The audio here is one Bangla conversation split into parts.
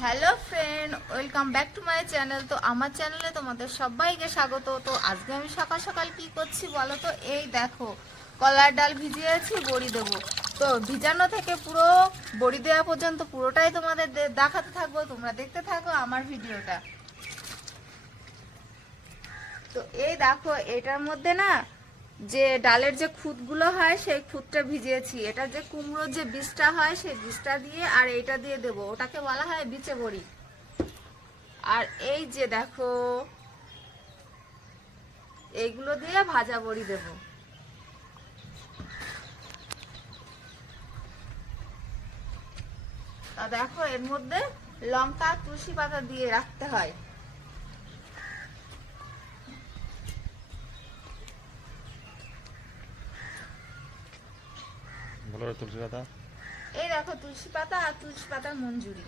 Hello friend, welcome back to my channel. তো আমার চ্যানেলে তোমাদের সবাইকে স্বাগত। তো আজকে আমি সকাল সকাল কি করছি বলো তো? এই দেখো, কলার ডাল ভিজিয়েছি, বড়ি দেবো। তো ভিজানো থেকে পুরো বড়ি দেওয়া পর্যন্ত পুরোটাই তোমাদের দেখাতে থাকবো। তোমরা দেখতে থাকো আমার ভিডিওটা। তো এই দেখো, এটার মধ্যে না যে ডালের যে খুদগুলো হয় সেই খুদটা ভিজিয়েছি। এটা যে কুমড়োর যে বীজটা হয় সেই বীজটা দিয়ে আর এইটা দিয়ে দেবো, ওটাকে বলা হয় বিচে বড়ি। আর এই যে দেখো, এইগুলো দিয়ে ভাজা বড়ি দেবো। তা দেখো, এর মধ্যে লঙ্কা তুলসী পাতা দিয়ে রাখতে হয়। তুলসী পাতা, এই দেখো তুলসী পাতা আর তুলসী পাতার মঞ্জুরি।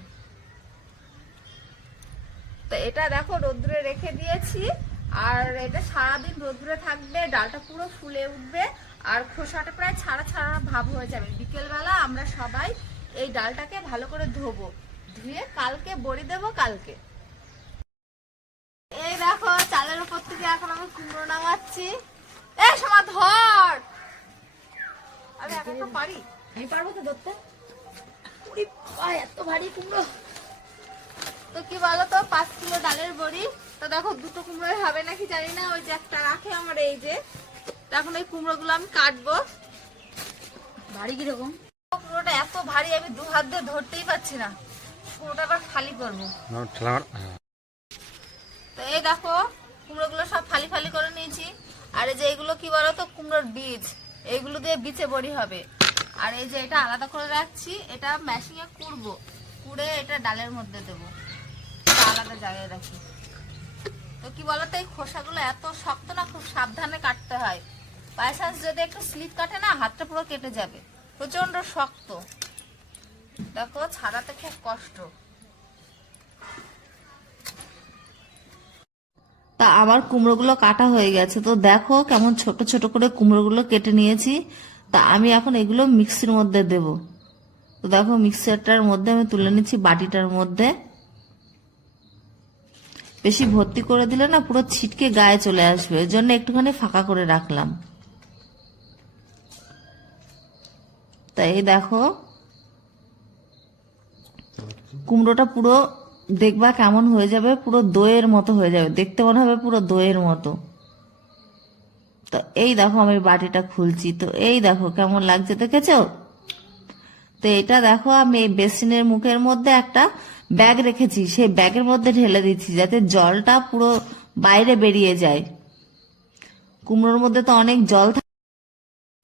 তো এটা দেখো রোদ্রে রেখে দিয়েছি, আর এটা সারাদিন রোদ্রে থাকবে, ডালটা পুরো ফুলে উঠবে আর খোসাটা প্রায় ছাড়া ছাড়া ভাব হয়ে যাবে। বিকেলবেলা আমরা সবাই এই ডালটাকে ভালো করে ধোবো, ধুয়ে কালকে বড়ি দেবো। কালকে এই দেখো, চালের উপর থেকে এখন আমি কুমড়ো নামাচ্ছি। এই সময় ধর, আমি একা একা পারি? আমি পারবো তো ধরতে। এত ভারী কুমড়ো। তো কি বলো তো, 5 কিলো ডালের বড়ি। তো দেখো, দুটো কুমড়োই হবে নাকি জানি না, ওই যে একটা রাখে আমার। এই যে এখন এই কুমড়োগুলো আমি কাটবো। ভারী কিরকম? কুমড়োটা এত ভারী, আমি 2 হাত দিয়ে ধরতেই পারছি না। কুমড়োটা আবার ফালি করবো। তো এই দেখো, কুমড়োগুলো সব ফালি ফালি করে নিয়েছি। আর এই যে এগুলো কি বলো তো, কুমড়োর বীজ। এইগুলো দিয়ে বিচে বড়ি হবে। আর এই যে এটা আলাদা করে রাখছি, এটা মেশিনে কুড়বো, কুড়ে এটা ডালের মধ্যে দেবো, আলাদা জায়গায় রাখি। তো কি বলতো, এই খোসাগুলো এত শক্ত না, খুব সাবধানে কাটতে হয়। বাই চান্স যদি একটু স্লিপ কাটে না, হাতটা পুরো কেটে যাবে, প্রচন্ড শক্ত। দেখো, ছাড়াতে খুব কষ্ট। তা আমার কুমড়োগুলো কাটা হয়ে গেছে। তো দেখো কেমন ছোট ছোট করে কুমড়োগুলো কেটে নিয়েছি। তা আমি এখন এগুলো মিক্সির মধ্যে দেব। তো দেখো, মিক্সারটার মধ্যে আমি তুলে নিচ্ছি বাটিটার মধ্যে। বেশি ভর্তি করে দিলে না পুরো ছিটকে গায়ে চলে আসবে, এর জন্য একটুখানি ফাঁকা করে রাখলাম। তাই এই দেখো, কুমড়োটা পুরো দেখবা কেমন হয়ে যাবে, পুরো দইয়ের মতো হয়ে যাবে, দেখতে মনে হবে পুরো দইয়ের মতো। তো এই দেখো, আমি বাটিটা খুলছি। তো এই দেখো কেমন লাগছে, দেখেছো? তো এটা দেখো, আমি এই বেসিনের মুখের মধ্যে একটা ব্যাগ রেখেছি, সেই ব্যাগের মধ্যে ঢেলে দিচ্ছি যাতে জলটা পুরো বাইরে বেরিয়ে যায়। কুমড়োর মধ্যে তো অনেক জল থাকে।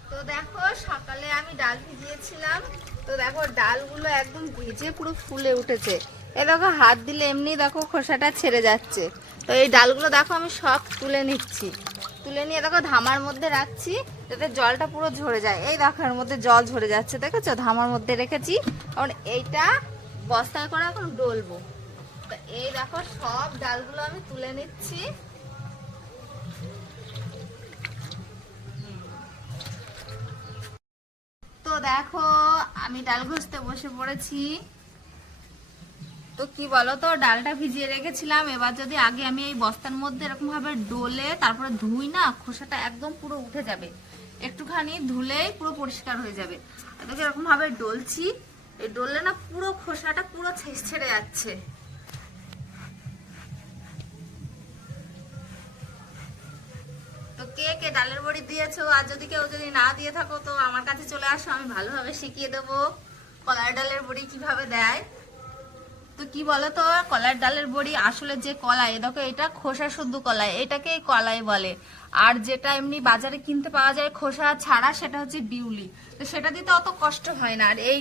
তো দেখো, সকালে আমি ডাল ভিজিয়েছিলাম। তো দেখো, ডালগুলো একদম ভিজে পুরো ফুলে উঠেছে। এ দেখো, হাত দিলে এমনি দেখো খোসাটা ছেড়ে যাচ্ছে। তো এই ডালগুলো দেখো আমি সব তুলে নিচ্ছি। তুলে নিয়ে দেখো ধামার মধ্যে রাখছি, যাতে জলটা পুরো ঝরে যায়। এই দেখো, এর মধ্যে জল ঝরে যাচ্ছে, দেখেছো? ধামার মধ্যে রেখেছি। কারণ এইটা বস্তায় করে এখন ডলবো। তো এই দেখো, সব ডালগুলো আমি তুলে নিচ্ছি। তো দেখো, আমি ডাল ঘষতে বসে পড়েছি। তো কি বলতো, ডালটা ভিজিয়ে রেখেছিলাম। এবার যদি আগে আমি এই বস্তার মধ্যে এরকম ভাবে ডলে তারপরে ধুই না, খোসাটা একদম পুরো উঠে যাবে। একটুখানি ধুলেই পুরো পরিষ্কার হয়ে যাবে। এটাকে এরকম ভাবে ডলছি, এই ডললে না পুরো খোসাটা পুরো ছেড়ে যাচ্ছে। তো কে কে ডালের বড়ি দিয়েছো, আর যদি কেউ যদি না দিয়ে থাকো তো আমার কাছে চলে আসো, আমি ভালোভাবে শিখিয়ে দেবো কলার ডালের বড়ি কিভাবে দেয়। তো কি বলতো, কলার ডালের বড়ি আসলে যে কলাই, দেখো এটা খোসা শুদ্ধ কলাই, এটাকে কলাই বলে। আর যেটা এমনি বাজারে কিনতে পাওয়া যায় খোসা ছাড়া, সেটা হচ্ছে বিউলি। তো সেটা দিতে অত কষ্ট হয় না, আর এই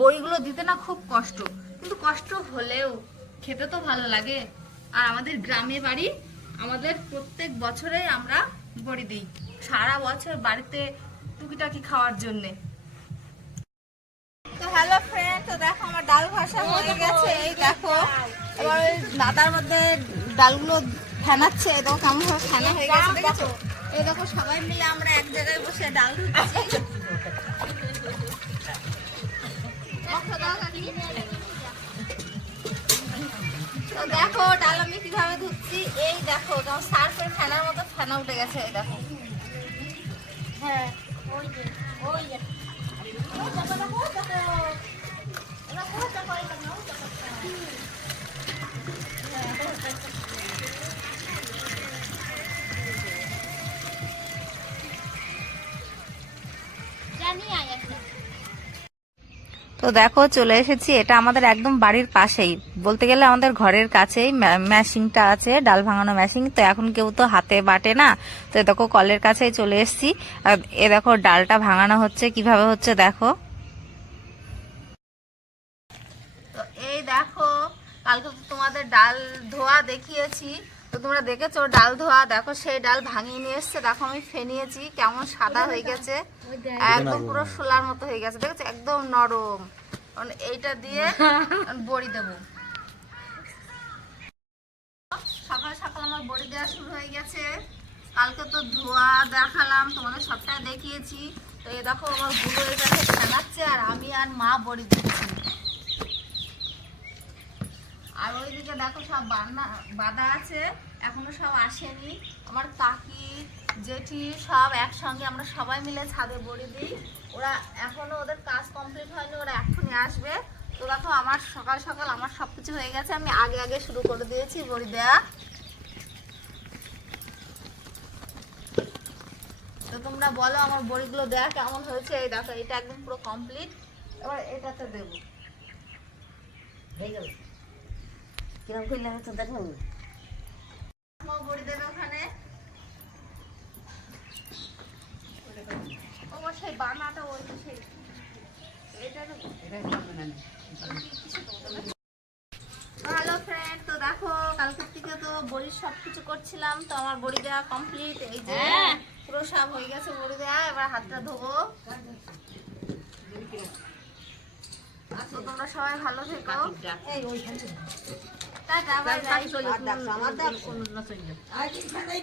বড়িগুলো দিতে না খুব কষ্ট। কিন্তু কষ্ট হলেও খেতে তো ভালো লাগে। আর আমাদের গ্রামে বাড়ি, আমাদের প্রত্যেক বছরে আমরা বড়ি দিই, সারা বছর বাড়িতে টুকিটাকি খাওয়ার জন্যে। তো হ্যালো ফ্রেন্ড, তো দেখো আমার ডাল ভাসা হয়ে গেছে। এই দেখো, এবার দাদার মধ্যে ডালগুলো ফেনাচ্ছে। এই দেখো কেমন ভাবে ফেনা হয়ে গেছে, দেখেছো? এই দেখো, সবাই মিলে আমরা এক জায়গায় বসে ডাল ধুচ্ছি। এই দেখো যেমন সার্ফের ফেনার মতো ফেনা উঠে গেছে, এই দেখো। হ্যাঁ ওই যে ওই যে জানি আয় একটা তো দেখো চলে এসেছি, এটা আমাদের একদম বাড়ির পাশেই, বলতে গেলে আমাদের ঘরের কাছেই মেশিনটা আছে, ডাল ভাঙানো মেশিন। তো এখন কেউ তো হাতে বাটে না, তো এ দেখো কলের কাছেই চলে এসেছি। আর এ দেখো ডালটা ভাঙানো হচ্ছে, কিভাবে হচ্ছে দেখো। তো এই দেখো কালকে তো তোমাদের ডাল ধোয়া দেখিয়েছি, তো তোমরা দেখেছো ডাল ধোয়া, দেখো সেই ডাল ভাঙিয়ে নিয়ে এসছে, দেখো আমি ফেনিয়েছি কেমন সাদা হয়ে গেছে, একদম পুরো শোলার মতো হয়ে গেছে, দেখেছো একদম নরম। এইটা দিয়ে বড়ি দেবো। সকাল সকাল আমার বড়ি দেওয়া শুরু হয়ে গেছে। কালকে তো ধোয়া দেখালাম, তোমাদের সবটাই দেখিয়েছি। তো এই দেখো আমার গুলো এই কাছে ফেনাচ্ছে, আর আমি আর মা বড়ি দিচ্ছি। আর ওইদিকে দেখো সব বাঁধা আছে, এখনো সব আসেনি। আমার কাকি জেঠি সব একসঙ্গে আমরা সবাই মিলে ছাদে বড়ি দিই। ওরা এখনো ওদের কাজ কমপ্লিট হয়নি, ওরা এখনই আসবে। তো দেখো আমার সকাল সকাল আমার সবকিছু হয়ে গেছে, আমি আগে আগে শুরু করে দিয়েছি বড়ি দেয়া। তো তোমরা বলো আমার বড়িগুলো দেয়া কেমন হয়েছে। এই দেখো এটা একদম পুরো কমপ্লিট, এবার এটাতে দেবো। হয়ে গেল কিরকম করলে তো দেখো বড়ি দেবে ওখানে। অবশ্যই বানাটা ওই সেই হ্যালো ফ্রেন্ড, তো দেখো কালকের থেকে তো বড়ির সবকিছু করছিলাম, তো আমার বড়ি দেওয়া কমপ্লিট। এই যে পুরো সব হয়ে গেছে বড়ি দেওয়া, এবার হাতটা ধোবো। তো তোমরা সবাই ভালো থেকো, টাটা বাই বাই।